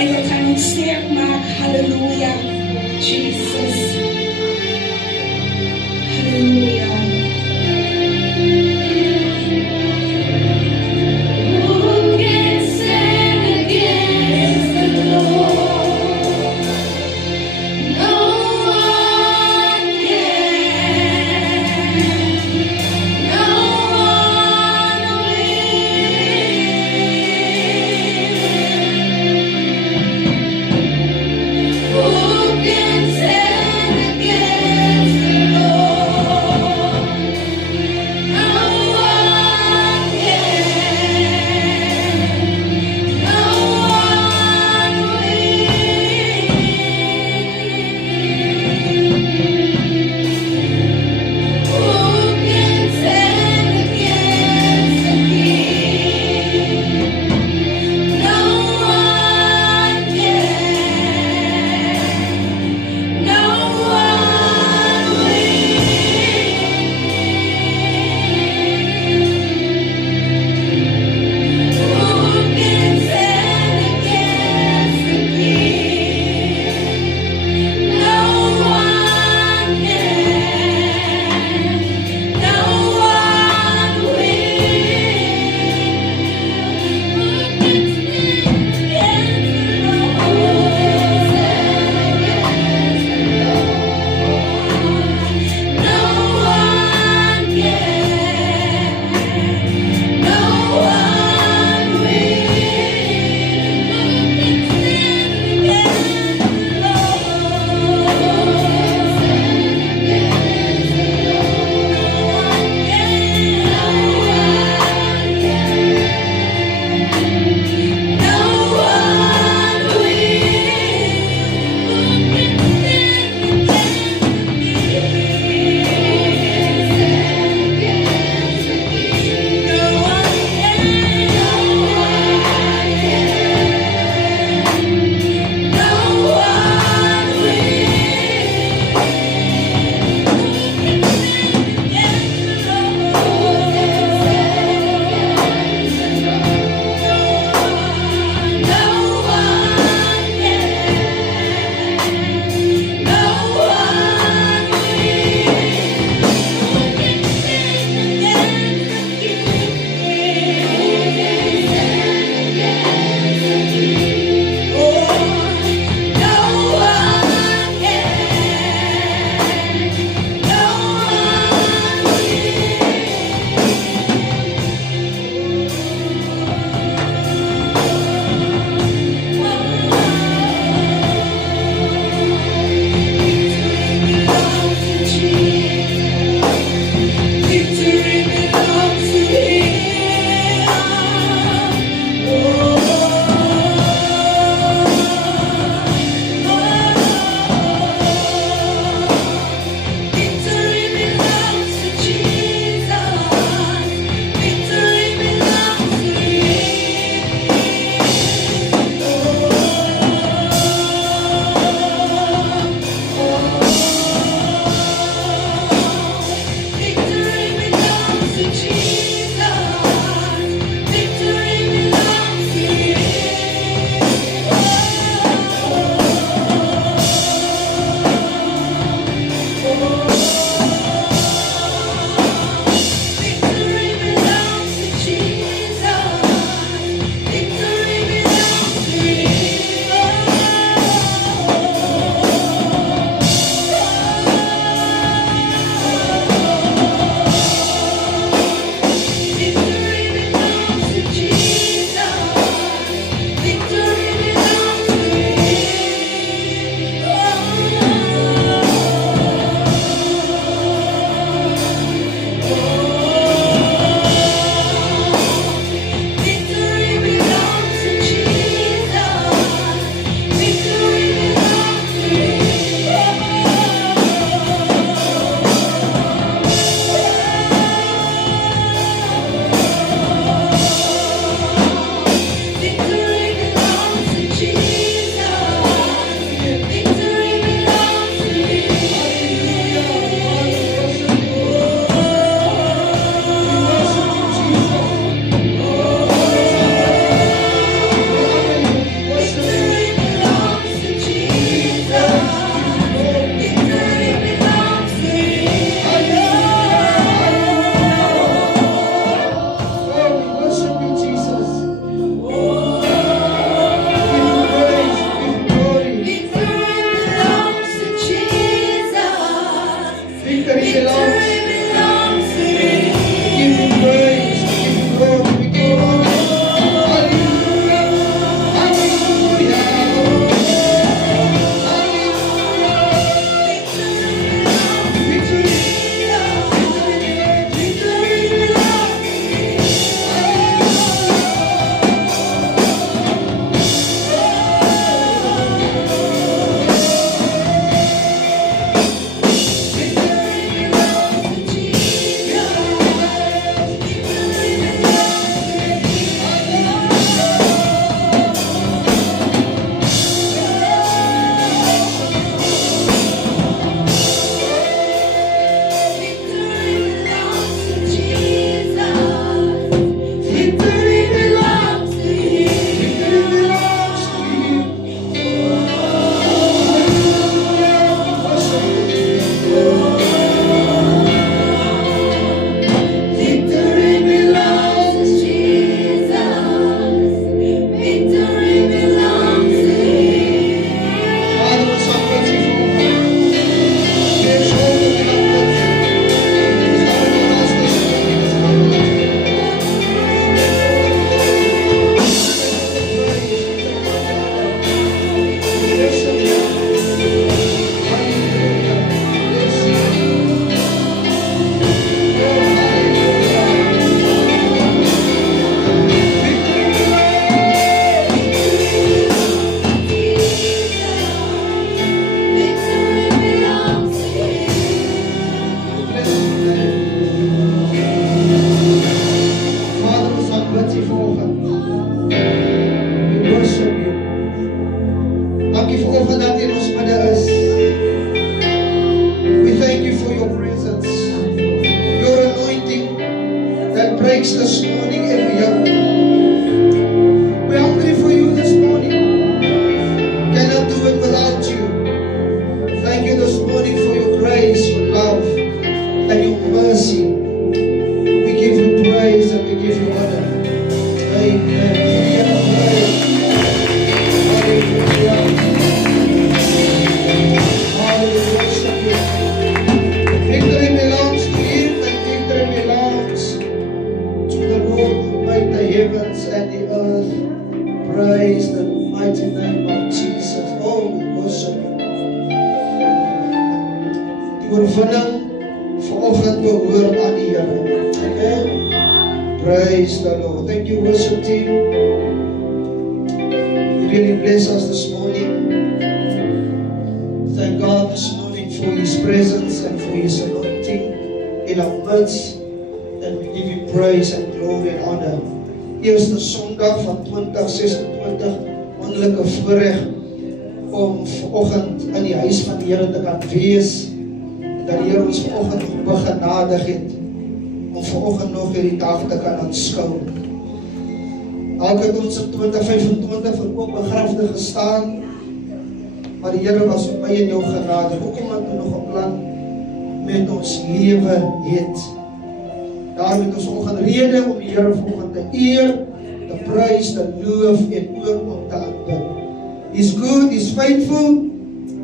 En we gaan ons sterk maken. Halleluja. Jesus. Halleluja. Who can stand against the Lord? No one can. No one will. Who can stand? mighty name of Jesus. Oh, we worship you. Die oorwinning vanoggend behoort aan die Here. Amen. Praise the Lord. Thank you, worship team. You really bless us this morning. Thank God this morning for His presence and for His anointing in our midst. And we give Him praise and glory and honor. Eerste Sondag van 2026, wonderlike voorreg om vanoggend in die huis van die Here te kan wees. Dat die Here ons vanoggend nog begenadig het om vanoggend nog hierdie dag te kan aanskou. Elke het ons in 2025 vir oop begrafte gestaan, maar die Here was op my en jou genade, ook omdat hy nog 'n plan met ons lewe het. Daarom het ons vanoggend rede om die Here vanoggend te eer, te prys, te loof en ook om te aanbid. He's good, He's faithful,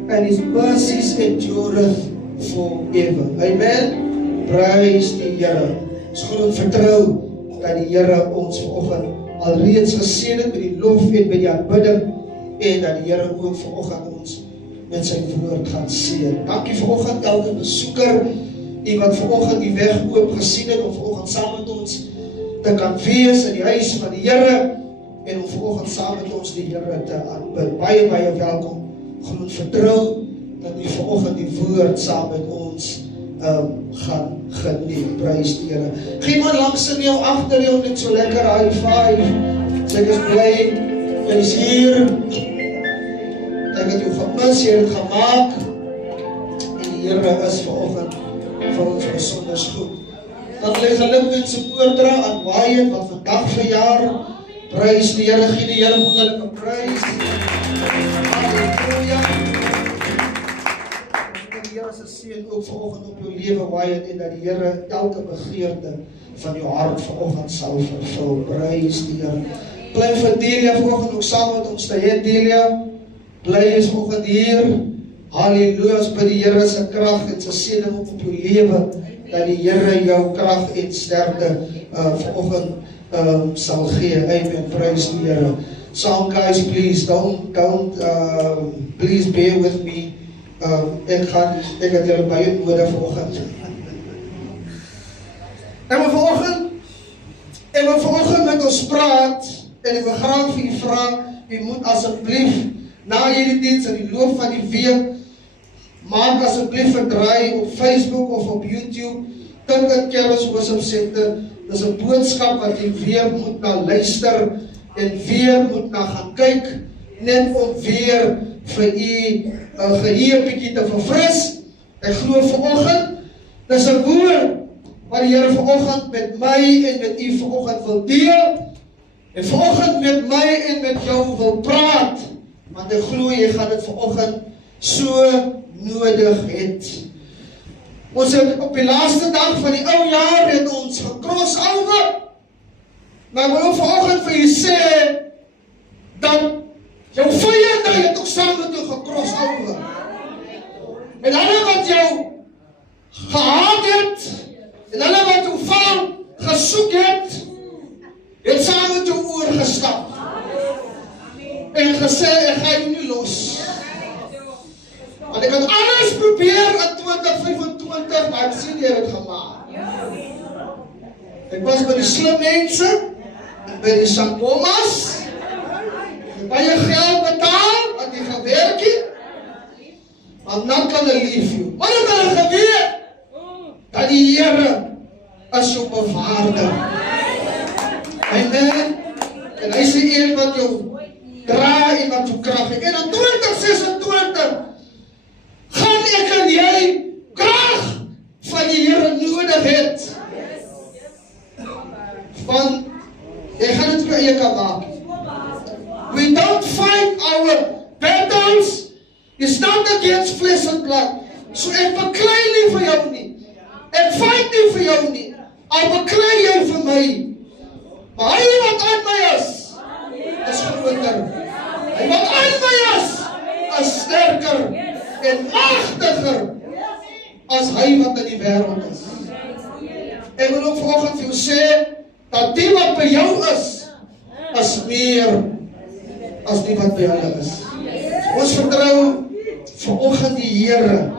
and His mercies endureth forever. Amen. Prys die Here. Ons glo en vertrou dat die Here ons vanoggend alreeds geseën het met die lof en met die aanbidding, en dat die Here ook vanoggend ons met sy woord gaan seën. Dankie vanoggend elke besoeker, die wat vanoggend die weg oop gesien het om vanoggend saam met ons te kan wees in die huis van die Here en om vanoggend saam met ons die Here te aanbid. Baie welkom. Glo en vertrou dat u vanoggend die woord saam met ons gaan geniet. Prys die Here. Geen man langs in jou, agter jou, net so lekker high five. Sê ek is bly, jy is hier. Ek het jou gemis, jy het het gemaak. En die Here is vanoggend vir ons besonder goed. Dan lê gelukwense oordra aan Wyatt wat vandag verjaar. Prys die Here, gee die Here wonderlike prys. Halleluja. Die Here se seën ook vanoggend op jou lewe, Wyatt, en dat die Here elke begeerte van jou hart vanoggend sal vervul. Prys die Here. Bly vir Delia vanoggend ook saam met ons te hê, Delia. Bly is vanoggend hier. Halleluja, ons bid die Here se krag en sy seëning op jou lewe, dat die Here jou krag en sterkte vanoggend sal gee. Amen. Praise die Here. Sound guys, please don't please bear with me. Ek het julle baie nodig vanoggend. En vanoggend met ons praat, en ek wil graag vir u vra, u moet asseblief na hierdie diens in die loop van die week, maak asseblief 'n draai op Facebook of op YouTube, dink aan Kerels Worship Center. Dis 'n boodskap wat jy weer moet na luister en weer moet na gaan kyk, net om weer vir u geheue bietjie te verfris. Ek glo vanoggend, dis 'n woord wat die Here vanoggend met my en met u vanoggend wil deel, en vanoggend met my en met jou wil praat, want ek glo jy gaan dit vanoggend so nodig het. Ons het op die laaste dag van die ou jaar het ons gecrossover, maar ek wil ook vanoggend vir jy sê, dat jou vyande het ook saam met jou gecrossover. En hulle wat jou gehaat het, en hulle wat jou val gesoek het saam met jou oorgestap. En gesê, ek ga jou nie los. Want ek het alles probeer in 2025, maar ek sien jy het gemaak. Ek was by die slim mense, by die Sankomas, ek baie geld betaal, wat die gewerk het, want dan kan hy leave you. Wat het hulle geweet? Dat die Here is jou bewaarder. Amen. En hy sê een wat jou dra en wat jou krag het. En in 2026 gaan ek en jy krag van die Here nodig het. Want jy gaan dit vir eie kan maak. We don't fight our battles. It's not against flesh and blood. So ek beklei nie vir jou nie. Ek fight nie vir jou nie. Al beklei jy vir my. Maar hy wat aan my is groter. Hy wat aan my is sterker en magtiger as hy wat in die wêreld is. Ek wil ook vanoggend vir jou sê, dat die wat by jou is meer as die wat by hulle is. Ons vertrou vanoggend die Here.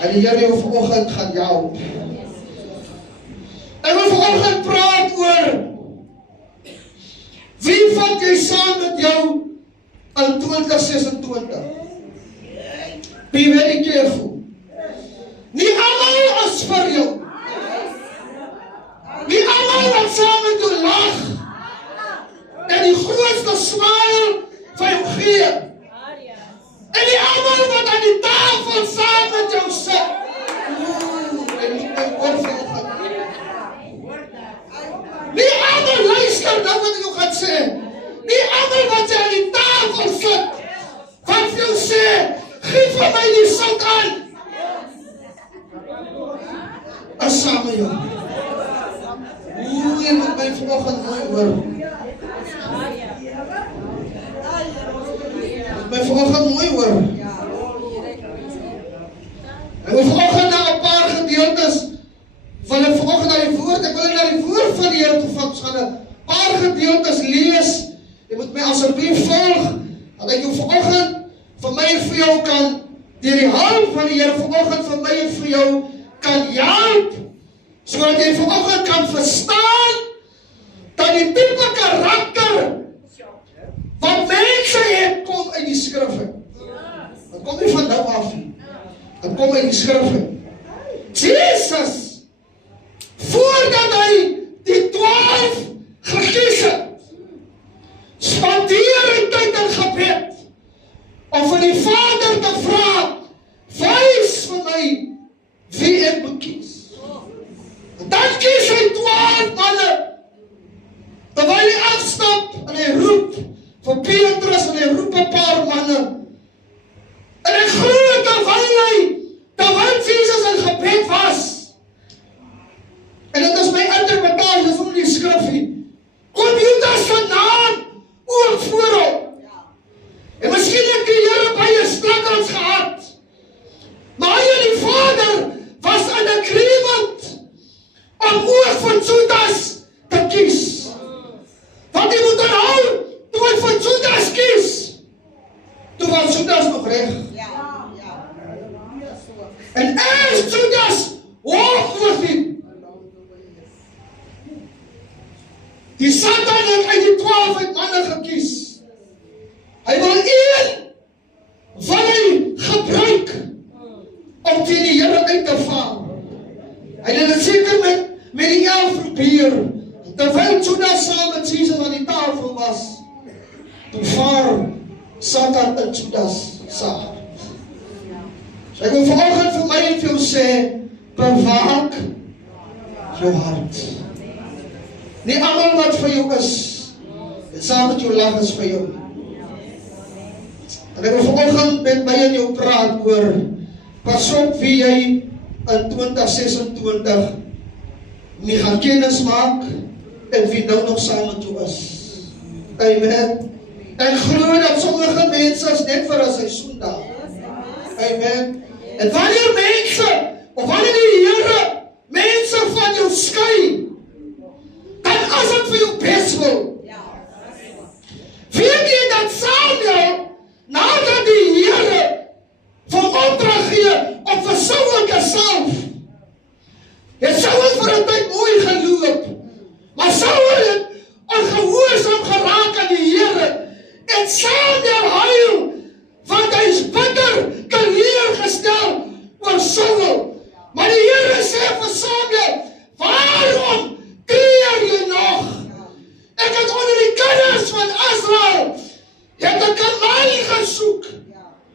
En die Here jou vanoggend gaan help. Ek wil vanoggend praat oor wie vat jy saam met jou in 2026? Be very careful. Nie almal is vir jou. Nie almal wat saam met jou lag en die grootste smile van jou gee. En die almal wat aan die tafel saam met jou sit. En moet my oor vanoggend. Nie almal luister na wat ek jou gaan sê. Nie almal wat jy aan die tafel sit, wat vir jou sê, geef vir my die sout aan. As saam met jou. Jy moet my vanoggend mooi hoor. My vanoggend mooi hoor. Ek wil vanoggend na 'n paar gedeeltes van ek vanoggend na die woord, ek wil na die woord van die Here toe vat. Ons gaan 'n paar gedeeltes lees. Jy moet my asseblief volg, dat ek jou vanoggend vir my en vir jou kan, deur die hulp van die Here vanoggend vir my en vir jou kan help, sodat jy vanoggend kan verstaan dat die tipe karakter wat mense het, kom uit die skrif. Dat kom nie van nou af nie. Dat kom uit die skrif. Jesus, voordat hy die 12 gekies het, spandeer hy tyd in gebed, om vir die Vader te vra, wys vir my wie ek moet kies. En dan kies hy 12 manne, terwyl hy afstap en hy roep vir Petrus en hy roep 'n paar manne. En ek glo terwyl Jesus in gebed was, en dit is my interpretasie, is om die skrifie, kom Judas se naam ook voor hom. En miskien het die Here baie struggles gehad, maar hy en die Vader was in agreement om ook vir Judas te kies. Want jy moet onthou, toe hy vir Judas kies, toe was Judas nog reg. En as Judas walk with him, die Satan het uit die 12 uit manne gekies. Hy wil een van hy gebruik om teen die Here uit te vaar. Hy het dit seker met die 11 probeer. Terwyl Judas saam met Jesus aan die tafel was, toe vaar Satan in Judas saam. So ek wil vanoggend vir my en vir jou sê, bewaak jou hart. Nie almal wat vir jou is, en saam met jou lag is vir jou. En ek wil vanoggend met my en jou praat oor, pas op wie jy in 2026 nie gaan kennis maak, en wie nou nog saam met jou is. Amen. En glo dat sommige mense is net vir 'n seisoen daar. Amen. En wanneer mense, of wanneer die Here mense van jou skei, dan as dit vir jou bes wil. Weet jy dat Samuel, nadat die Here vir opdrag gee om vir Saul te salf, het Saul vir 'n tyd mooi geloop, maar Saul het ongehoorsaam geraak aan die Here, en Samuel huil, want hy is bitter teleurgestel oor Saul. Maar die Here sê vir Samuel, waarom treur jy nog? Ek het onder die kinders van Israel, het 'n kamal gesoek,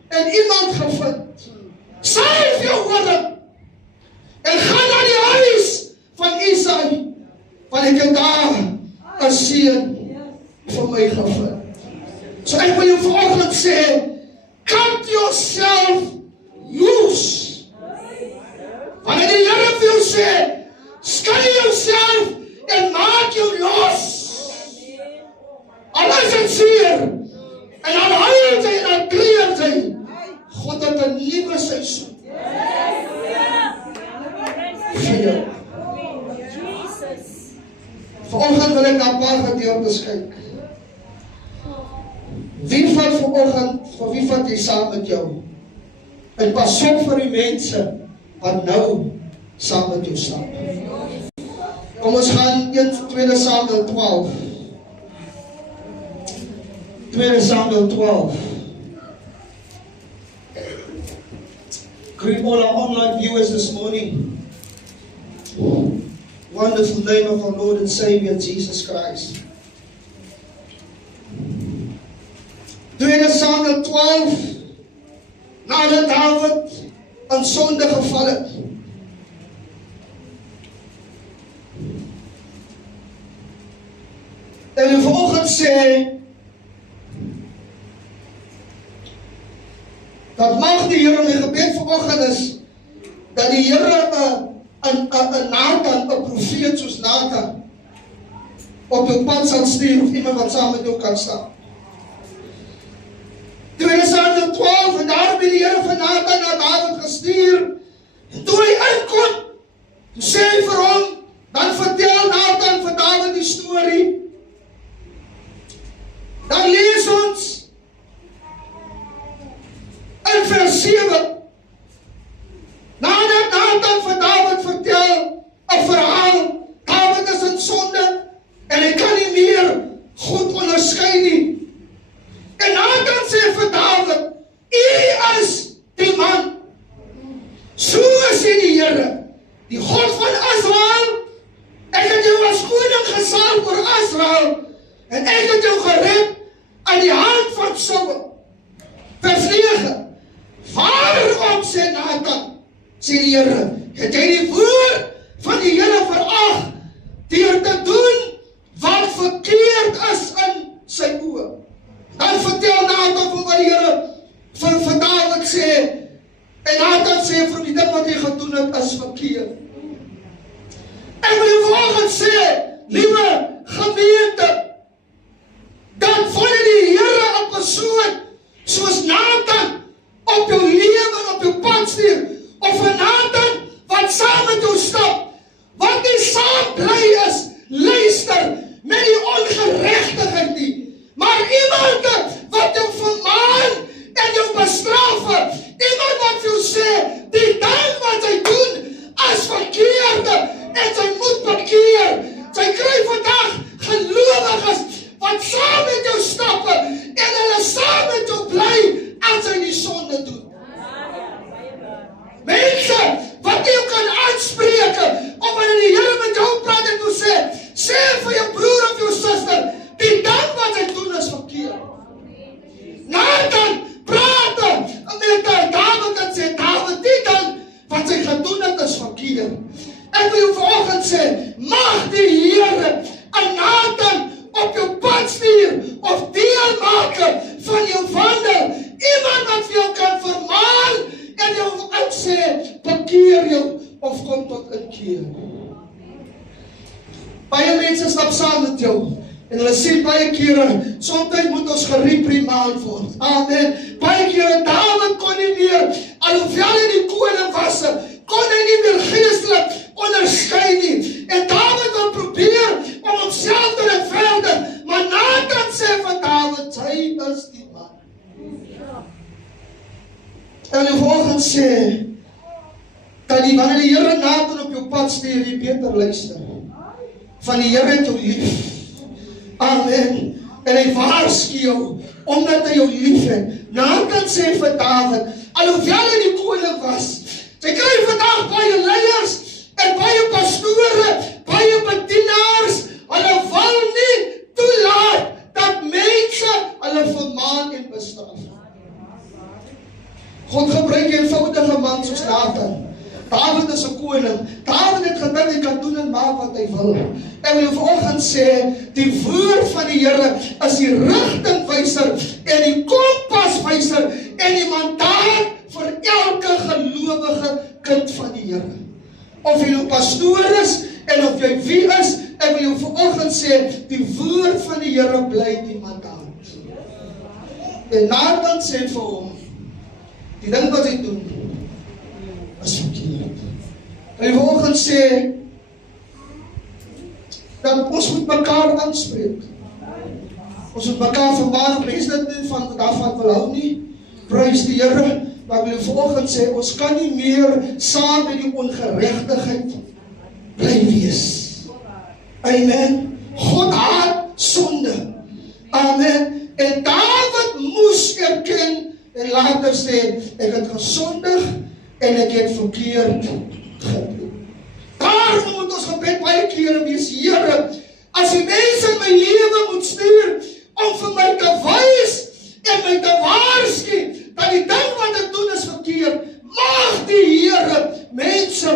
en iemand gevind. Salf jou hore, en ga na die huis van Isaai, want ek het daar 'n seun vir my gevind. So ek wil jou vanoggend sê, cut yourself loose. Wanneer die Here vir jou sê, skei jouself en maak jou los. Al is dit seer, en al huil jy en al treur jy, God het 'n nuwe seisoen vir jou. Vanoggend wil ek na 'n paar gedeeltes kyk. vanoggend, vir wie vat jy saam met jou? En pas op vir die mense wat nou saam met jou stap. Kom ons gaan 2 Samuel 12. 2 Samuel 12. Greet all our online viewers this morning. Wonderful name of our Lord and Savior Jesus Christ. 2 Samuel 12. Nadat Dawid in sonde geval het. En die vanoggend sê dat mag die Here, my gebed vanoggend is dat die Here 'n Nathan, 'n profeet soos Nathan op jou pad sal stuur, of iemand wat saam met jou kan staan. 2 Samuel 12, en daar het die Here van Nathan na Dawid gestuur, en toe hy inkom, toe sê hy vir hom, dan vertel Nathan vir Dawid die storie. Dan lees ons in vers 7, nadat Nathan vir Dawid vertel 'n verhaal, Dawid is in sonde en hy kan nie meer goed onderskei nie. En Nathan sê vir Dawid, U is die man. So sê die Here, die God van Israel, ek het jou as koning gesalf oor Israel, en ek het jou gered aan die hand van Saul. Vers 9, waarom sê Nathan, sê die Here, het jy die woord van die Here verag, deur te doen wat verkeerd is in sy oë? Dan vertel Nathan van wat die Here vir Dawid sê, en Nathan sê vir die ding wat jy gedoen het is verkeerd. Ek wil jou vanoggend sê, liewe gemeente, dat wanneer die Here 'n persoon soos Nathan op jou lewe en op jou pad stuur, of 'n Nathan wat saam met jou stap, wat nie saam bly is, luister, met die ongeregtigheid nie, maar iemand wat jou vermaan en jou bestraf, iemand wat jou sê, die ding wat hy doen is verkeerde, en sy moet bekeer. Sy kry vandag gelowiges wat saam met jou stap, en hulle saam met jou bly, as hy die sonde doen. Mense wat jy kan aanspreek, of wanneer die Here met jou praat en toe sê vir jou broer of jou suster, die ding wat hy doen is verkeerd. Nathan praat met Dawid en sê, Dawid, die ding wat hy gedoen het is verkeerd. Ek wil jou vanoggend sê, mag die Here 'n Nathan op jou pad stuur, of deel maak van jou wandel, iemand wat vir jou kan vermaan, en jou uitsê, bekeer jou, of kom tot inkeer. Baie mense stap saam met jou, en hulle sê baie kere, soms moet ons gereprimaand word. Amen. Baie kere, Dawid kon nie meer, alhoewel hy die koning was, kon hy nie meer geestelik onderskei nie. En Dawid wil probeer om homself te regverdig, maar Nathan sê van Dawid, hy is die man. En die volgende sê, dat wanneer die Here Nathan op jou pad stuur, jy beter luister. Van die Here het jou lief. Amen. En hy waarsku jou, omdat hy jou lief het. Nathan sê vir Dawid, alhoewel hy die koning was, jy kry vandag baie leiers, en baie pastore, baie bedienaars, hulle wil nie toelaat, dat mense hulle vermaan en bestraf. God gebruik 'n eenvoudige man soos Nathan. Dawid is 'n koning. Dawid het gedink hy kan doen en maak wat hy wil. En wil vanoggend sê, die woord van die Here is die rigtingwyser en die kompaswyser en die mandaat vir elke gelowige kind van die Here. Of jy nou pastoor is en of jy wie is, ek wil jou vanoggend sê, die woord van die Here bly die mandaat. En Nathan sê vir hom, die ding wat hy doen is verkeerd. En die vanoggend sê, dat ons moet mekaar aanspreek. Ons moet mekaar vermaan, mense dit nie daarvan wil hou nie. Prys die Here. Maar ek wil vanoggend sê, ons kan nie meer saam met die ongeregtigheid bly wees. Amen. God haat sonde. Amen. En Dawid moes erken en later sê, ek het gesondig en ek het verkeerd gedoen. Daarom moet ons gebed baie kere wees, Here, as die mense in my lewe moet stuur om vir my te wys en my te waarsku dat die ding wat ek doen is verkeerd, mag die Here mense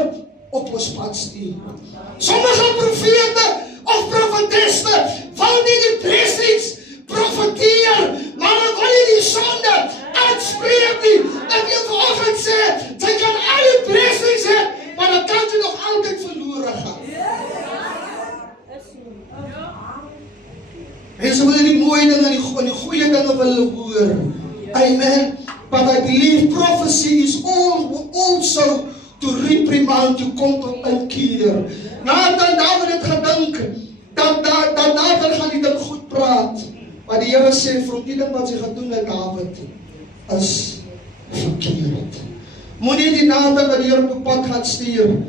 op ons pad stuur. Sommige profete of profetesse val nie die blessings profeteer, maar dan wil jy die sonde uitspreek nie. Ek wil vanoggend sê, sy kan al die blessings hê, maar dan kan jy nog altyd verlore gaan. Mense wil die mooi dinge en die goeie dinge wil hoor. Amen. But I believe prophecy is also to reprimand, to kom tot uitkeer. Nadat Dawid het gedink, dat Nathan gaan die ding goed praat. Maar die Here sê, vir die ding wat sy gedoen het, Dawid, is verkeerd. Moenie die Nathan wat die Here op pad gaan stuur,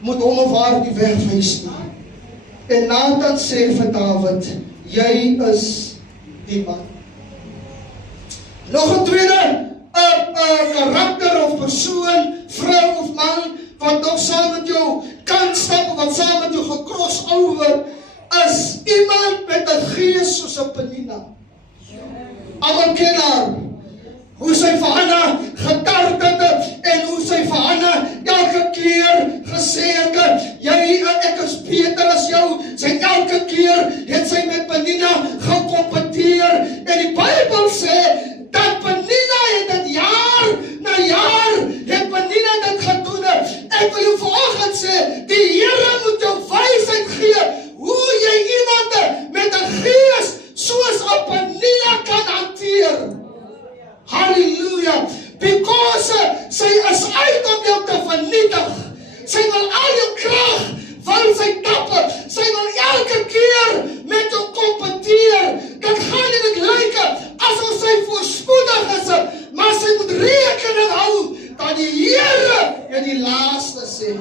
moet hom of haar die weg wys nie. En Nathan sê vir Dawid, jy is die man. Nog 'n tweede karakter of persoon, vrou of man, wat nog saam met jou kan stap, wat saam met jou gekros over, is iemand met 'n gees soos 'n Penina. Almal ken haar. Hoe sy vir Hanna getart het en hoe sy vir Hanna elke keer gesê het, ek is beter as jou. Sy elke keer het sy met Penina gekompeteer en die Bybel sê dat Penina het dit jaar na jaar het Penina dit gedoen. Ek wil jou vanoggend sê, die Here moet jou wysheid gee hoe jy iemand met 'n gees soos 'n Penina kan hanteer. Halleluja. Because sy is uit om jou te vernietig. Sy wil al jou krag, wil sy tappe. Sy wil elke keer met jou kompeteer. Dit gaan nie dit lyk asof sy voorspoedig is, maar sy moet rekening hou dat die Here en die laaste sê.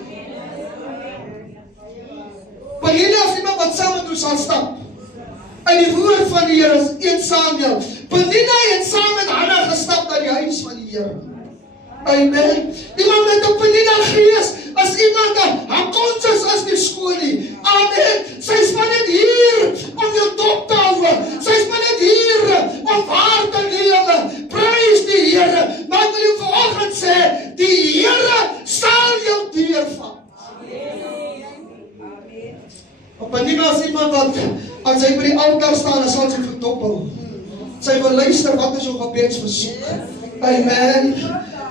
Penina is iemand wat saam met jou sal stap. In die woord van die Here is 1 Samuel. Penina het saam met Hanna gestap na die huis van die Here. Amen. Iemand met 'n Penina gees as iemand haar konsens as die skool nie. Amen. Sy is maar net hier om jou dop te hou. Sy is maar net hier om waar te lewe. Prys die Here. Maar ek wil jou vanoggend sê, die Here sal jou deurvat. Penina is iemand wat as sy by die altaar staan, dan sal sy verdop hou. Sy wil luister, wat is jou gebedsversoek? Amen.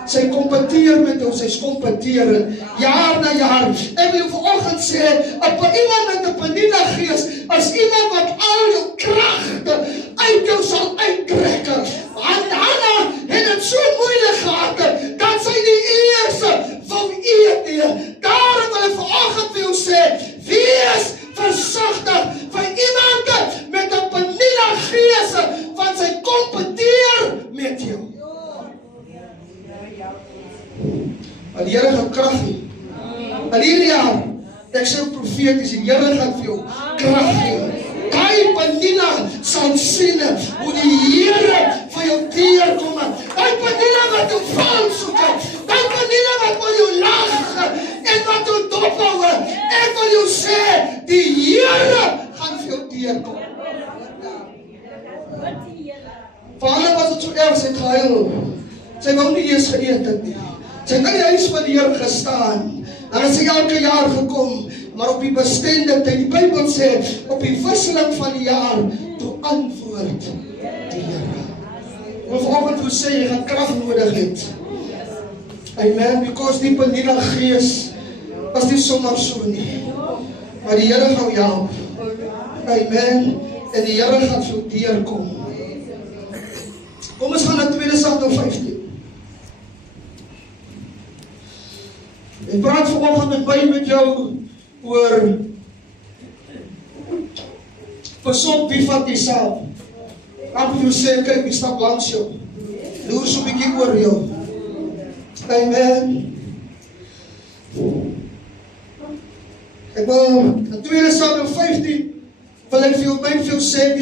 Sy kompeteer met jou, sy kompeteer jaar na jaar. Ek wil jou vanoggend sê, iemand met 'n Penina gees is iemand wat al jou kragte uit jou sal uittrek. Hanna het dit so moeilik gehad dat sy nie eers wou eet nie. Daarom wil ek vanoggend vir jou sê, wees versigtig vir iemand met 'n Penina gees, want sy kompeteer met jou. Maar die Here gaan krag gee. In hierdie jaar, ek sê profeties, die Here gaan vir jou krag gee. Daai Penina sal sien hoe die Here vir jou deurkom. Daai Penina wat jou val soek, daai Penina wat wil jou lag en wat jou dop hou. Ek wil jou sê, die Here gaan vir jou deurkom. Vir Hanna was dit so erg, sy het gehuil. Sy wou nie eers geëet het nie. Sy het in die huis van die Here gestaan. Dan het sy elke jaar gekom, maar op die bestemde tyd, die Bybel sê, op die wisseling van die jaar, toe antwoord die Here. Maar vanoggend wil sê, jy gaan krag nodig het. Amen, because die Penina gees was nie sommer so nie. Maar die Here gaan jou help. Amen. En die Here gaan vir jou deurkom. Kom ons gaan na 2 Samuel 15. Ek praat vanoggend met jou oor pas op wie vat jy self. Laat vir jou sê, kyk, wie stap langs jou. Loer so 'n bietjie oor jou. Amen. Ek wil, in 2 Samuel 15, wil ek vir jou sê,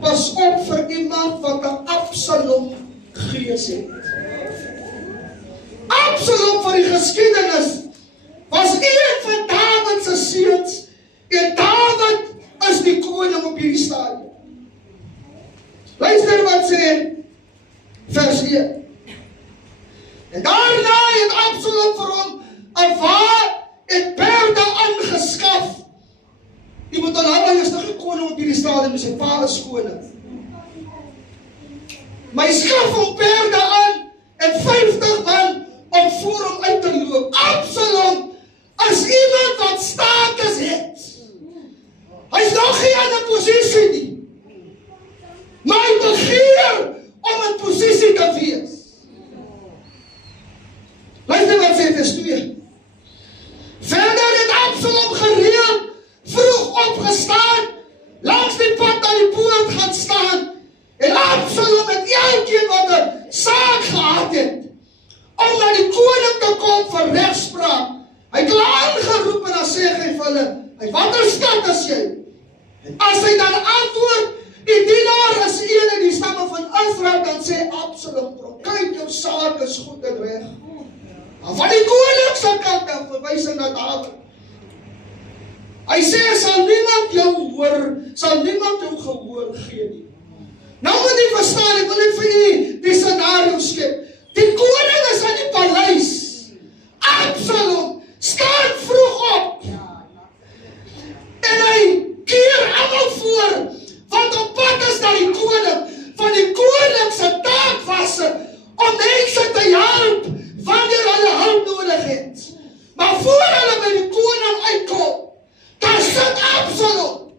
pas op vir iemand wat 'n Absalom gees het. Absalom van die geskiedenis was een van Dawid se seuns, en Dawid is die koning op hierdie stadium. Luister wat sê vers 1. En daarna het Absalom vir hom 'n wa en perde aangeskaf. Jy moet onthou, hy is nog nie koning op hierdie stadium, sy pa is koning. Maar hy skaf hom perde aan en 50 man om voor hom uit te loop. Absalom is iemand wat status het. Hy is nog nie aan 'n posisie nie. Maar hy begeer om in posisie te wees. Luister wat sê vers 2. Verder het Absalom gereeld vroeg opgestaan, langs die pad aan die poort gaan staan, en Absalom het elkeen wat 'n saak gehad het, om na die koning te kom vir regspraak. Hy het hulle aangeroep en dan sê hy vir hulle, watter stad is jy? En as hy dan antwoord, die dienaar is een in die stamme van Israel, dan sê Absalom, kyk, jou saak is goed en reg. En van die koning se kant af verwys hy na Dawid. Hy sê, sal niemand jou gehoor gee nie. Nou moet jy verstaan, ek wil net vir jy die scenario skep. Die koning is in die paleis. Absalom staan vroeg op. En hy keer almal voor, wat op pad is na die koning. Van die koning se taak was om mense te help, wanneer hulle hulp nodig het. Maar voor hulle by die koning uitkom, daar sit Absalom.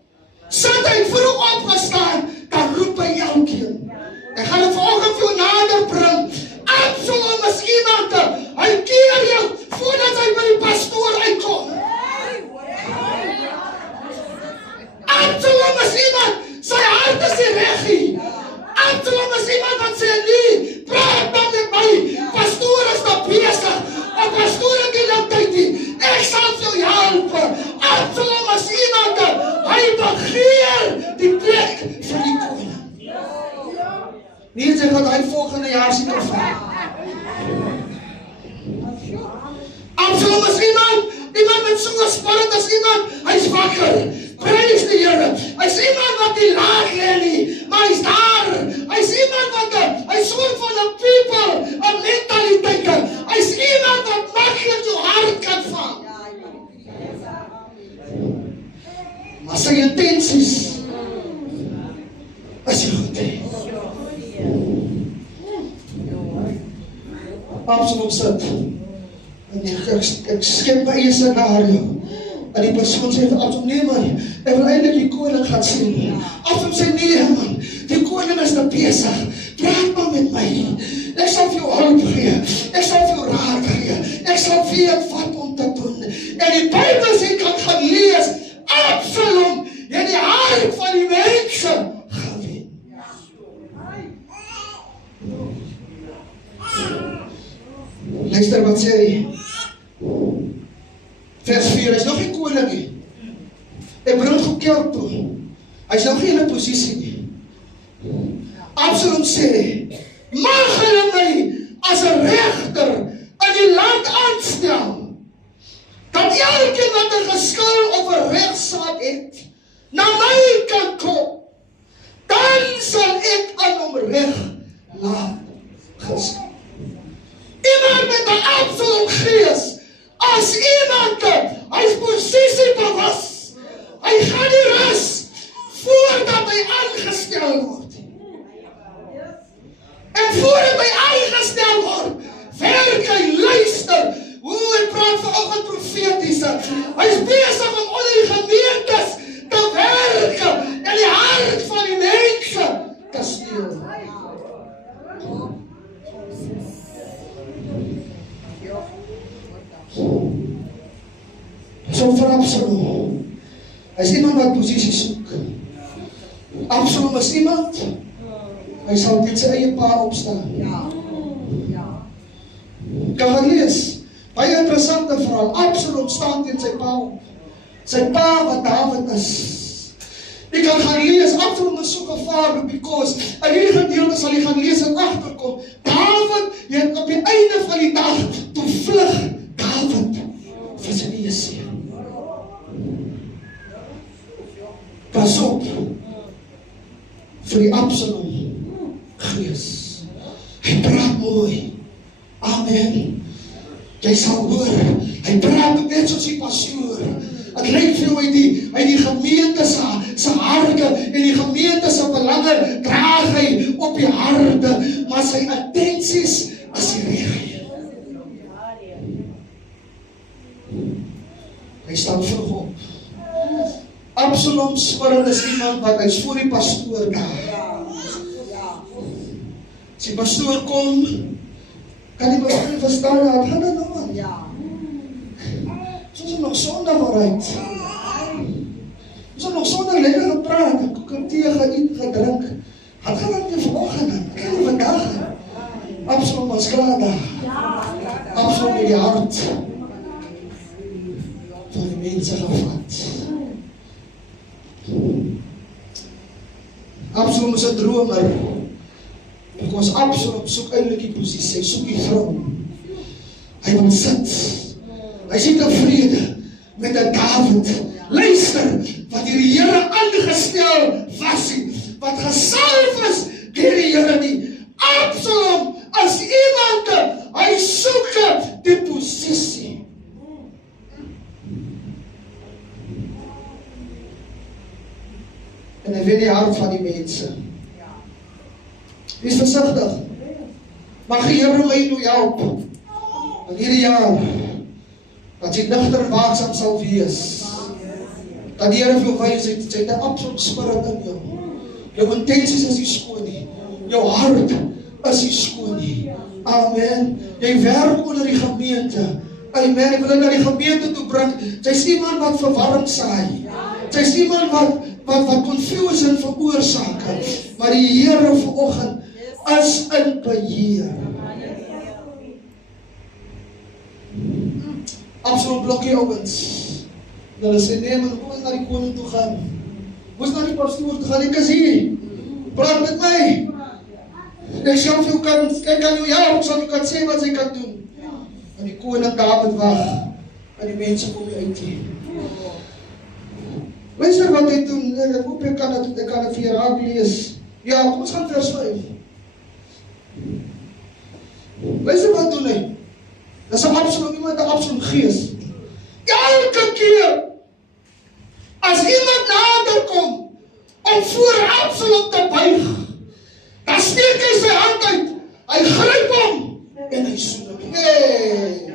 Sit hy vroeg opgestaan, dan roep hy elkeen. Ek gaan het vanoggend vir jou nader bring. Absalom is iemand, hy keer jou, voordat hy by die pastoor uitkom. Absalom is iemand, sy hart is die regie. Absalom is iemand wat sê, nee, praat dan met my, pastoor is nog bezig, en pastoor het nie nou tyd nie, ek sal vir jou help. Absalom is iemand, hy begeer die plek van die koning. Nie sê dat hy volgende jaar sien opvang. Absalom is iemand met so'n spirit as iemand, hy is wakker. Prys die Here. Hy is iemand wat nie laag lê nie, maar hy is daar. Hy is iemand wat, hy is soort van 'n people, 'n mentaliteit. Hy is iemand wat maklik jou hart kan vang. Maar sy intensies is goed. Absalom sit. En ek skep my eie scenario. En die persoon sê vir Absalom, nee man, ek wil eintlik die koning gaan sien. Absalom sê, nee man, die koning is te besig. Praat maar met my. Ek sal vir jou hulp gee. Ek sal vir jou raad gee. Ek sal weet wat om te doen. En die Bybel sê, kan gaan lees, Absalom het die hart van die mense gewen. Luister wat sê hy. Vers 4, hy is nog nie koning nie. Hy bring goed geld toe. Hy is nog nie in 'n posisie nie. Absalom sê, mag hulle my as 'n regter in die land aanstel, dat elkeen wat 'n geskil of 'n regsaak het, na my kan kom, dan sal ek aan hom reg laat gestel. Iemand met 'n Absalom gees, as iemand, hy is posisie bewus, hy gaan nie rus voordat hy aangestel word. En voordat hy aangestel word, werk hy, luister, hoe hy praat vanoggend profetiese. Hy is besig om onder die gemeentes te werk en die hart van die mense te steel. So vir Absalom, hy is iemand wat posisie soek. Absalom is iemand Hy sal teen sy eie pa opstaan. Kan gaan lees. Baie interessante verhaal. Absalom staan teen sy pa op. Sy pa wat Dawid is. Jy kan gaan lees, Absalom is so gevaarlik, because in hierdie gedeelte sal jy gaan lees en agterkom, Dawid het op die einde van die dag, toe vlug Dawid vir sy eie seun. Pas op vir die Absalom gees. Hy praat mooi. Amen. Jy sal hoor, hy praat net soos die pastoor. Het lyk vir jou uit die gemeente se harde en die gemeente se belange draag hy op die harde, maar sy intensies as die reg. Hy staan vroeg op. Absalom spirit is iemand wat hy's voor die pastoor daar. As die pastoor kom, kan die pastoor verstaan, wat gaan dit nou aan? Soos nog Sondag waaruit. Soos nog Sondag lekker gepraat, ek kan thee geëet, gedrink. Wat gaan dit nie vanoggend aan? Kan nie vandag aan? Absalom was klaar daar. Absalom in die hart van die mense gevat. Absalom is 'n dromer. Because Absalom soek eintlik die posisie, hy soek die troon. Hy wil sit. Hy is nie tevrede met 'n Dawid. Luister, wat die Here aangestel was, wat gesalf is deur die Here nie. Absalom as iemand, hy soek die posisie. En hy weet die hart van die mense. Wees versigtig. Mag die Here my nou help in hierdie jaar, dat jy nigter waaksaam sal wees. Dat die Here vir jou wys, hy het 'n Absalom spirit in jou. Jou intensies is nie skoon nie. Jou hart is nie skoon nie. Amen. Jy werk onder die gemeente. Amen. Ek wil na die gemeente toe bring. Sy's iemand wat verwarring saai. Sy's iemand wat confusion veroorsaak. Maar die Here vanoggend is in beheer. Absalom blok die ouens. Hulle sê, nee man, hoe is na die koning toe gaan? Hoe is na die pastoor toe gaan? Ek is hier. Praat met my. Ek sal vir jou kan jou help, sal jou kan sê wat sy kan doen. En die koning Dawid wag. En die mense kom nie uit hier. Luister wat hy doen. Ek hoop ek kan het vir jou raak lees. Ja, kom ons gaan vers 5. Luister wat doen hy. Dat is 'n Absalom, iemand 'n Absalom gees. Elke keer as iemand nader kom om voor Absalom te buig, dan steek hy sy hand uit, hy gryp hom en hy soen hom. Hey!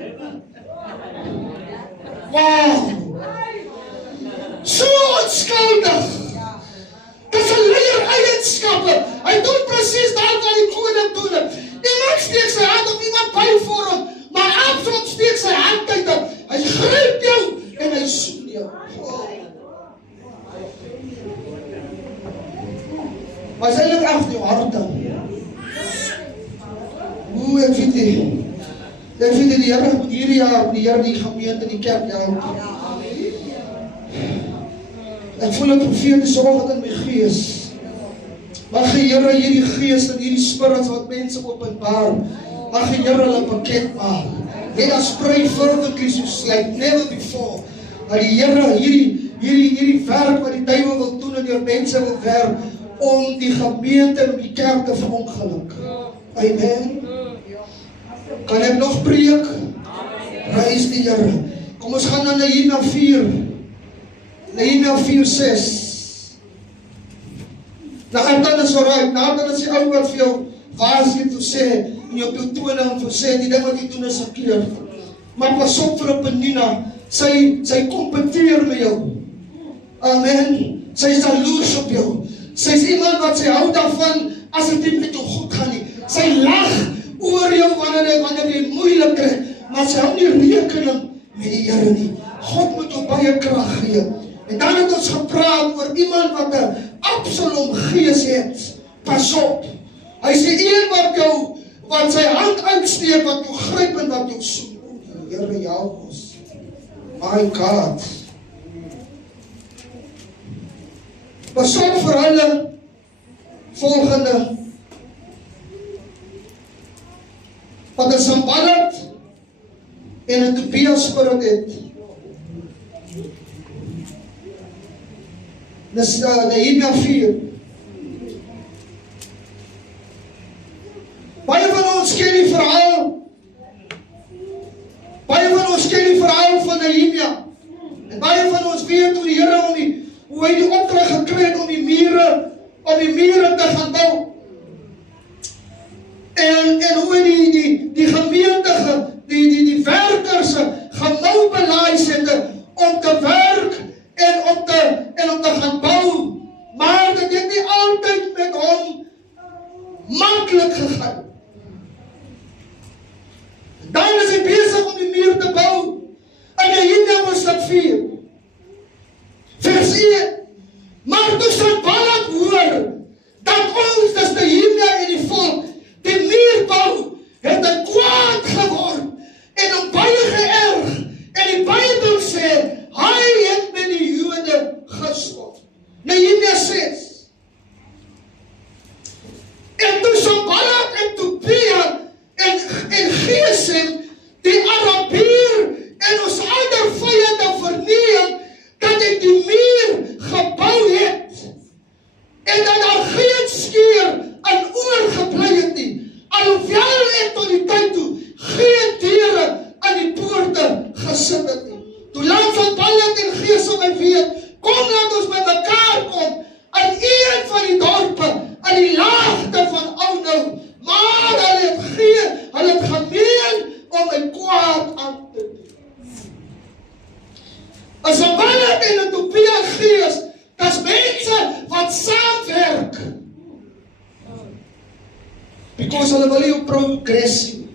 Wow! So onskuldig! Dit is 'n leier eienskappe. Hy doen presies daar wat die koning doen. Iemand steek sy hand op, iemand buig voor hom, maar Absalom steek sy hand uit, hy gryp jou en hy soen jou. Maar sy lig af jou hart dan. Ek weet nie. Die Here moet hierdie jaar, die Here die gemeente, die kerk help. Ek voel 'n profetiese oggend in my gees. Mag die Here hierdie gees en hierdie spirits wat mense openbaar, mag die Here hulle pakket maak. Let us pray fervently soos like never before. Dat die Here hierdie werk wat die duiwel wil doen en deur mense wil werk, om die gemeente en die kerk te verongeluk. Amen. Kan ek nog preek? Prys die Here. Kom ons gaan na Nehemia 4. Nehemia 4:6. Nathan is alright. Nathan is die ou wat vir jou waarsku toe sê en jou toe toon en vir sê die ding wat jy doen is verkeerd. Maar pas op vir 'n Penina. Sy kompeteer met jou. Amen. Sy is jaloers op jou. Sy is iemand wat sy hou daarvan as dit nie met jou goed gaan nie. Sy lag oor jou wanneer jy moeilik kry, maar sy hou nie rekening met die Here nie. God moet jou baie krag gee. En dan het ons gepraat oor iemand wat 'n Absalom gees het. Pas op. Hy is die een wat sy hand uitsteek, wat jou gryp en wat jou soek. Here, help ons. My God. Pas op vir hulle volgende. Wat 'n Sanballat en 'n Tobia spirit het. Dis Nehemia 4. Baie van ons ken die verhaal. Baie van ons ken die verhaal van Nehemia. En baie van ons weet hoe die Here hoe hy die opdrag gekry het om die mure te gaan bou. En hoe hy die gemeente, die werkers gemobiliseer het om te werk en om te gaan bou. Maar dit het nie altyd met hom maklik gegaan. Dan is hy besig om die muur te bou. En Nehemia hoofstuk 4. Vers 1. Maar toe Sanballat hoor dat ons, dis Nehemia en die volk, die muur bou, het hy kwaad geword en hom baie geërg. En die Bybel sê, hy het met die Jode gespot. Nehemia 6. En toe Sanballat en Tobia en Gesem, die Arabier en ons ander vyande verneem, dat hy die muur gebou het, en dat daar geen skeur aan oorgebly het nie, alhoewel en tot die tyd toe geen deure aan die poorte gesit het nie. Toe laat Sanballat en Gesem my weet, kom laat ons by mekaar kom, in een van die dorpe, in die laagte van Ou-Nou, maar hulle het gemeen om my kwaad aan te doen. As Sanballat en 'n Tobia gees, dis mense wat saamwerk. Because hulle wil nie op progressie.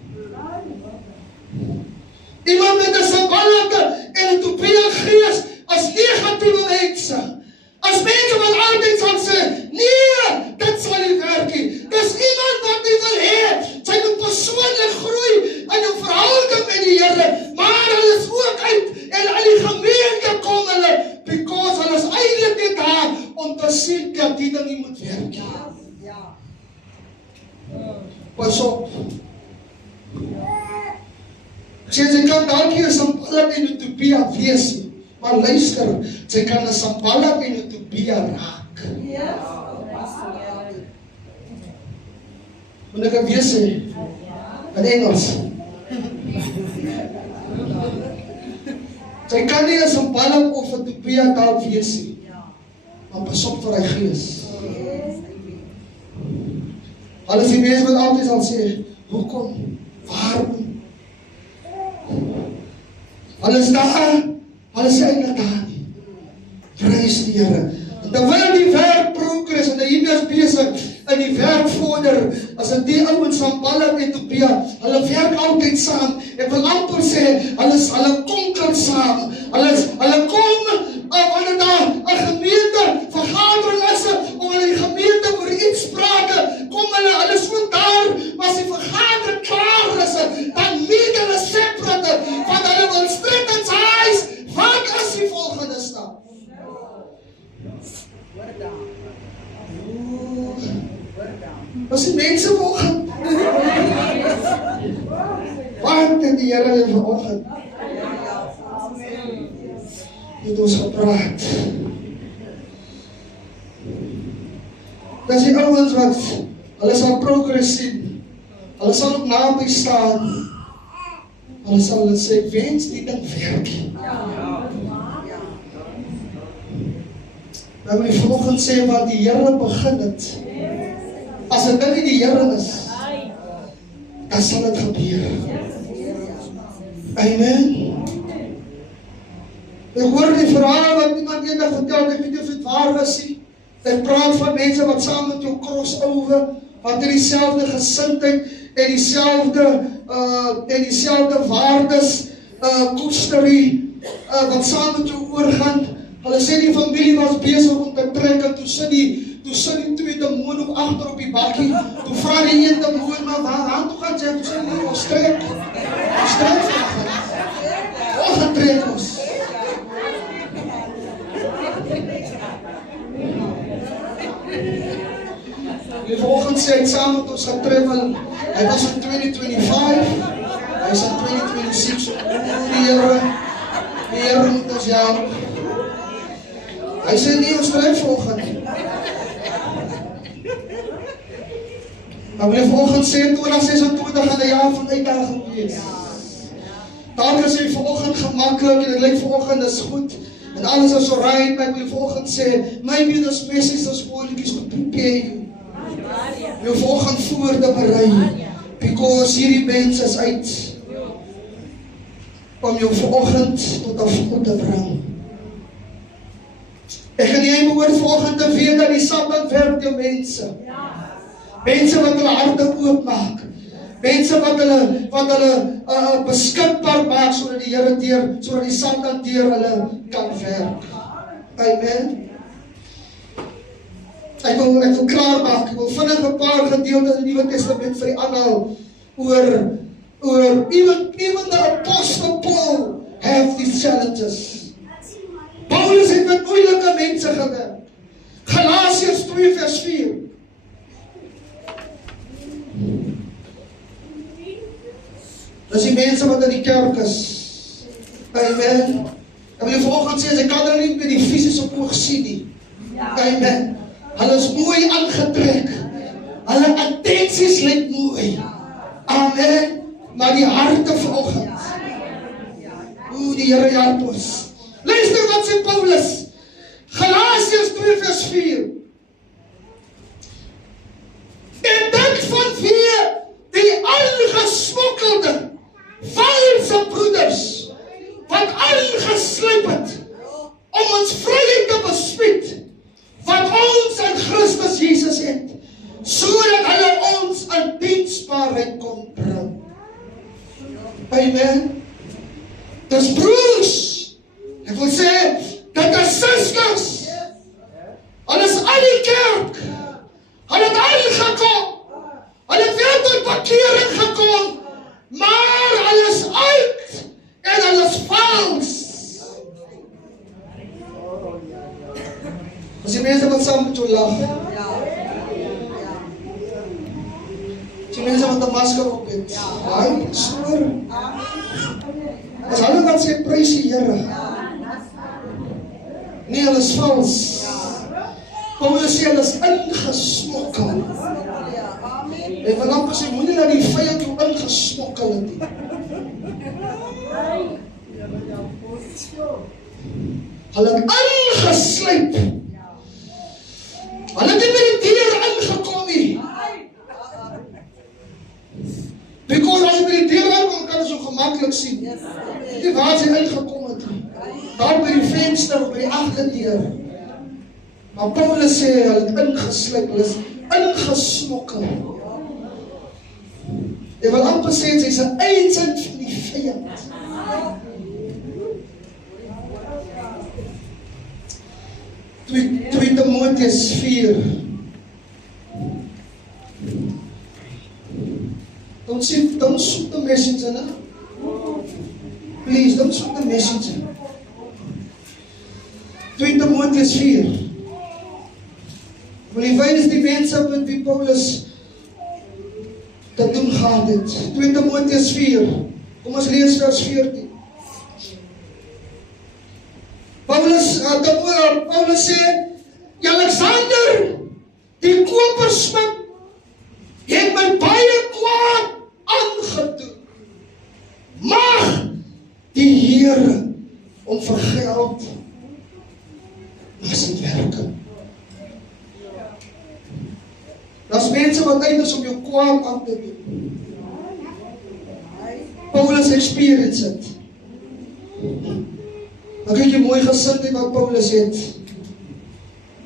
Iemand met 'n Sanballat en 'n Tobia gees as negatiewe mense. As mense wat altyd sal sê, nee, dit sal nie werk nie. Dis iemand wat nie wil hê, sy moet persoonlik groei in jou verhouding met die Here, maar hulle is ook uit en in die gemeente kom hulle, because hulle is eintlik net daar om te sien dat die ding nie moet werk nie. Pas op. Ek sê, sy kan dalk hier 'n Sanballat en 'n Tobia wees, maar luister, sy kan 'n Sanballat en 'n Tobia raak. Moet ek wees sê? In Engels. Sy kan nie 'n Sanballat of 'n Tobia dalk wees nie. Maar pas op vir hy gees. Hulle is die mense wat altyd sal sê, hoekom? Waarom? Hulle is daar, hulle is eintlik daar nie. Prys die Here. Terwyl die werk progress en Nehemia is besig in die werk vorder, as dit die ouens Sanballat en Tobia, hulle werk altyd saam. Ek wil amper sê, hulle konkel saam. Hulle kom, wanneer daar 'n gemeente vergadering is, of hulle die gemeente oor iets sprake, kom hulle is ook daar, maar as die vergadering klaar is, dan meet hulle separate, want hulle wil straight in sy huis, wat is die volgende stap? Was die mense vanoggend? Wat het die Here vanoggend? Het ons gepraat. Dis die ouens wat, hulle sal progress sien. Hulle sal ook naby staan. Hulle sal sê, wens die ding werk. Dan wil ek vanoggend sê wat die Here begin het. As dit nie die Here is, dan sal dit gebeur. Amen. Ek hoor die verhaal wat iemand eendag vertel, ek weet nie of dit waar is nie. Ek praat van mense wat saam met jou crossover, wat dieselfde gesindheid en dieselfde waardes koester, wat saam met jou oorgaan, Hulle sê die familie was besig om te trek en toe sit die twee demone ook agter op die bakkie. Toe vra die een demoon, maar waar toe gaan jy? Toe sê nee, ons trek vanoggend. Vanoggend trek ons. Die vanoggend sê hy saam met ons gaan travel. Hy was in 2025. Hy is in 2026. Die Here moet ons help. Hy sê nie ons trek vanoggend. Maar wil vanoggend sê 2026 gaan 'n jaar van uitdaging wees. Dalk is hy vanoggend gemaklik en dit lyk vanoggend is goed en alles is alright, maar ek wil vanoggend sê maybe this message is for you to prepare you. Jy vanoggend voor te berei because hierdie mens is uit om jou vanoggend tot 'n voet te bring. Ek gaan jy behoort vanoggend te weet dat die Satan werk jou mense. Mense wat hulle harte oopmaak. Mense wat hulle beskikbaar maak sodat die Here sodat die Satan deur hulle kan werk. Amen. Ek wil klaar maak. Ek wil vinnig 'n paar gedeeltes in die Nuwe Testament vir die aanhaal oor even the Apostle Paul have these challenges. Paulus het met moeilike mense gewerk. Galasiërs 2 vers 4. Dis die mense wat in die kerk is. Amen. Ek wil vanoggend sê, ek kan hulle nie met die fisiese oog sien nie. Amen. Hulle is mooi aangetrek. Hulle attenties lyk mooi. Amen. Maar die harte vanoggend. Die Here help ons. Luister wat sê Paulus. Galasiërs 2 vers 4. En dit vanweë die aangesmokkelde valse broeders wat aangeslyp het om ons vryheid te bespied wat ons in Christus Jesus het, sodat hulle ons in diensbaarheid kon bring. Amen. Dis broers. Ek wil sê, dit is susters. Hulle is al die kerk. Hulle het aangekom. Hulle het weer tot bekering gekom. Maar hulle is uit. En hulle is vals. As die mense wat saam met jou lag. As die mense wat 'n masker op het. Hy swer. As hulle wat sê prys die Here. Nee, hulle is vals. Paulus sê hulle is ingesmokkel. En vanaf as jy moenie dat die vyand jou ingesmokkel het nie. Hulle het ingeslyp. Hulle het nie by die deur ingekom nie. Because as jy by die deur aankom, kan jy so gemaklik sien. Nie waar sy ingekom het nie. Daar by die venster of by die agterdeur. Maar Paulus sê hulle het ingeslyp, hulle is ingesmokkel. Jy wil amper sê sy's 'n agent van die vyand. Tweede Timoteus 4. Don't shoot the messenger now. Please, don't shoot the messenger. 2 Timoteus 4. Maar die feit is die mense met wie Paulus dat doen gehad het. 2 Timoteus 4. Kom ons lees vers 14. Paulus sê, Alexander, die kopersmid, het my baie kwaad aangedoen. Mag die Here om vergeld na sy werke. Daar's mense wat uit is om jou kwaad aan te doen. Paulus experience het. Dan kyk jy mooi gesindheid wat Paulus het.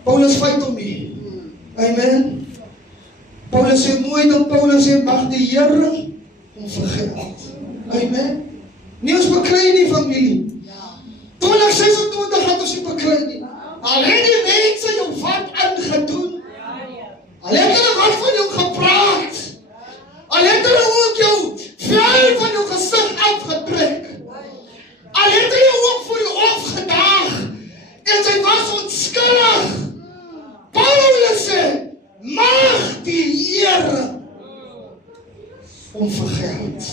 Paulus fight om nie. Amen. Paulus sê mooi dat Paulus sê, mag die Here om vergeld. Amen. Nie ons beklei nie familie. 20 2026 gaan ons nie bekry nie. Al het die mense jou wat ingedoen, al het hulle wat van jou gepraat, al het hulle ook jou vel van jou gesig afgetrek, al het hulle jou ook voor jou afgedaag, en sy was onskuldig. Paulus sê, mag die Here om vergeld.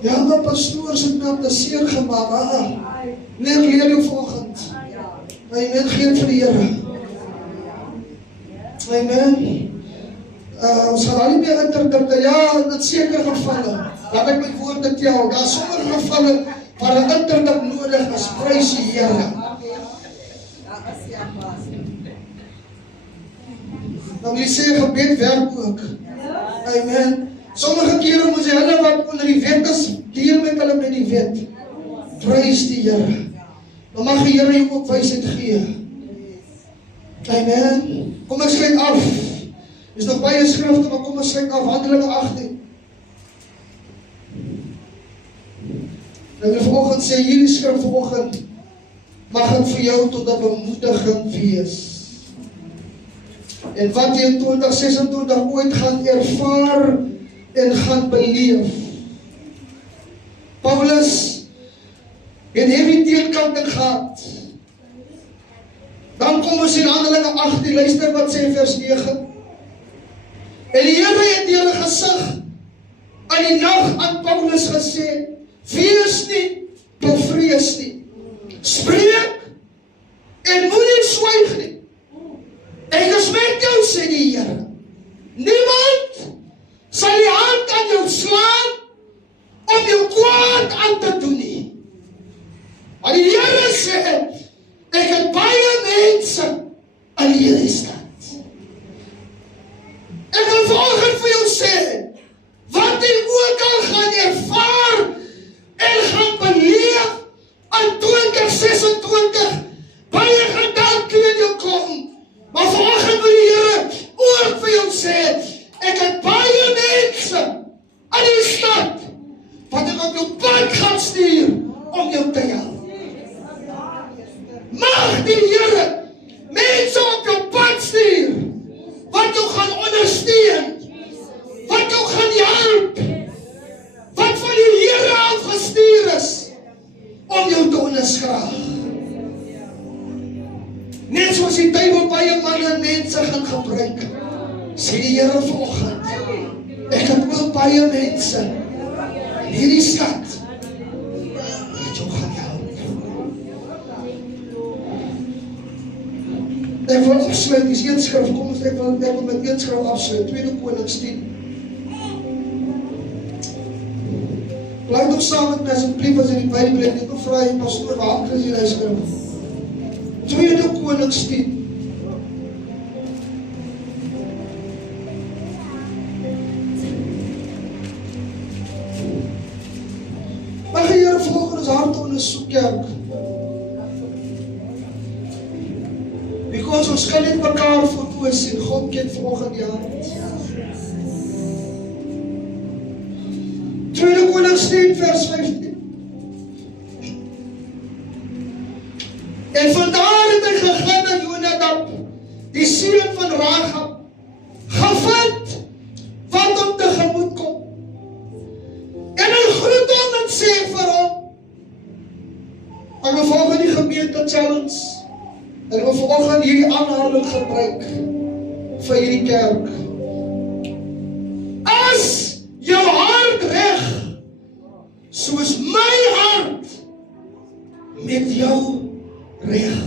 Ja, maar pastoors het my op die seer gemaak. Nee, ek leer jou vanoggend. Amen, gee het vir die Here. Amen. Ons gaan al nie meer interdikte, ja, in het sekere gevalle, laat ek my woorde tel, daar is sommige gevalle waar een interdik nodig is, prys die Here. Dan wil jy sê, gebed werk ook. Amen. Sommige kere moet jy hulle wat onder die wet is, deel met hulle met die wet. Prys die Here. Dan mag die Here jou ook wysheid gee. Amen. Kom ek sluit af. Is nog baie skrifte, maar kom ek sluit af. Handelinge 18. En ek vanoggend sê, hierdie skrif vanoggend mag het vir jou tot 'n bemoediging wees. En wat jy in 2026 ooit gaan ervaar en gaan beleef. Paulus het hierdie teenkanting gehad. Dan kom ons in Handelinge 18, luister wat sê vers 9. En die Here het deur 'n gesig aan die nag aan Paulus gesê, wees nie bevrees nie. Spreek en moenie swyg nie. Ek is met jou, sê die Here. Niemand sal die hand aan jou slaan om jou kwaad aan te doen nie. Maar die Here sê, ek het baie mense in hierdie stad. Ek wil vanoggend vir jou sê, wat jy ook al gaan ervaar en gaan beleef in 2026, baie gedanke in jou kom. Maar vanoggend wil die Here ook vir jou sê, ek het baie mense in die stad, wat ek op jou pad gaan stuur, om jou te help. Mag die Here mense op jou pad stuur, wat jou gaan ondersteun, wat jou gaan help, wat van die Here afgestuur is, om jou te onderskraag. Net soos die duiwel baie manne en mense gaan gebruik, sê die Here vanoggend, ek het ook baie mense in hierdie stad, wat jou gaan help. Ek wil afsluit, die is een skrif, kom ons, ek wil met een skrif afsluit, 2 Konings 10. Blijf nog saam met my asseblief as in die Bybel, ek net gevra jy pastoor, waar is die skrif? 2 Konings 10. Mag die Here vanoggend ons harte ondersoek, kerk. Because ons kan net mekaar voor oë sien, God ken vanoggend die hart. 2 Konings 10 vers 15. En vandaar het hy gegaan na Jonadab, die seun van Ragab, gevind wat hom tegemoet kom. En hy groet hom en sê vir hom, ek wil volgens die gemeente challenge, ek wil vanoggend hierdie aanhaling gebruik vir hierdie kerk. As jou hart reg, soos my hart met jou reg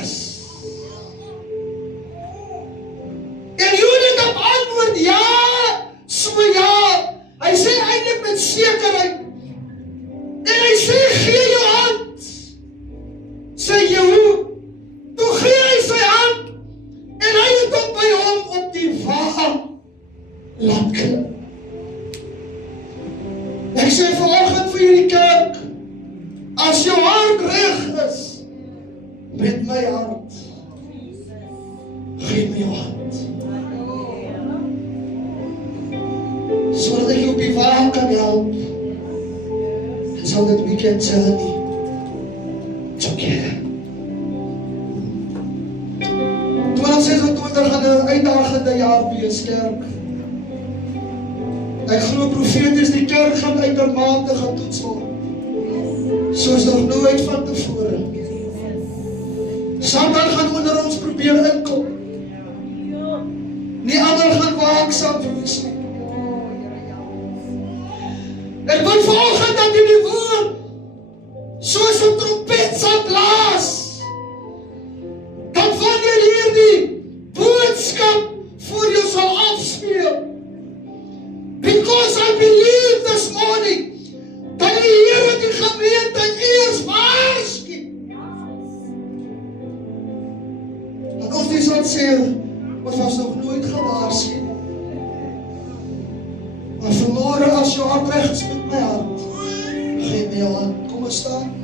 is. En Jonadab antwoord ja, so ja. Hy sê eintlik met sekerheid. En hy sê gee jou hand. Sê Jehu, toe gee hy sy hand en hy het hom by hom op die wa laat klim. Ek sê vanoggend vir hierdie kerk, as jou hart reg is met my hart, gee my jou hand, sodat ek jou op die wa kan help, en so that we can journey together. 2026 gaan 'n uitdagende jaar wees, kerk. Ek glo profeties die kerk gaan uitermate getoets word, soos nog nooit van tevore. Satan gaan onder ons probeer inkom. Nie almal gaan waaksaam wees nie. Ek wil vanoggend dat die woord soos 'n trompet sal blaas, dat wanneer hierdie boodskap voor jou sal afspeel, because I believe this morning dat die Here die gemeente eers waarsku. Dat ons nie sal sê, ons was nog nooit gewaarsku. Maar vanmôre as jou hart reg is met my hart, gee my jou hand, kom ons staan.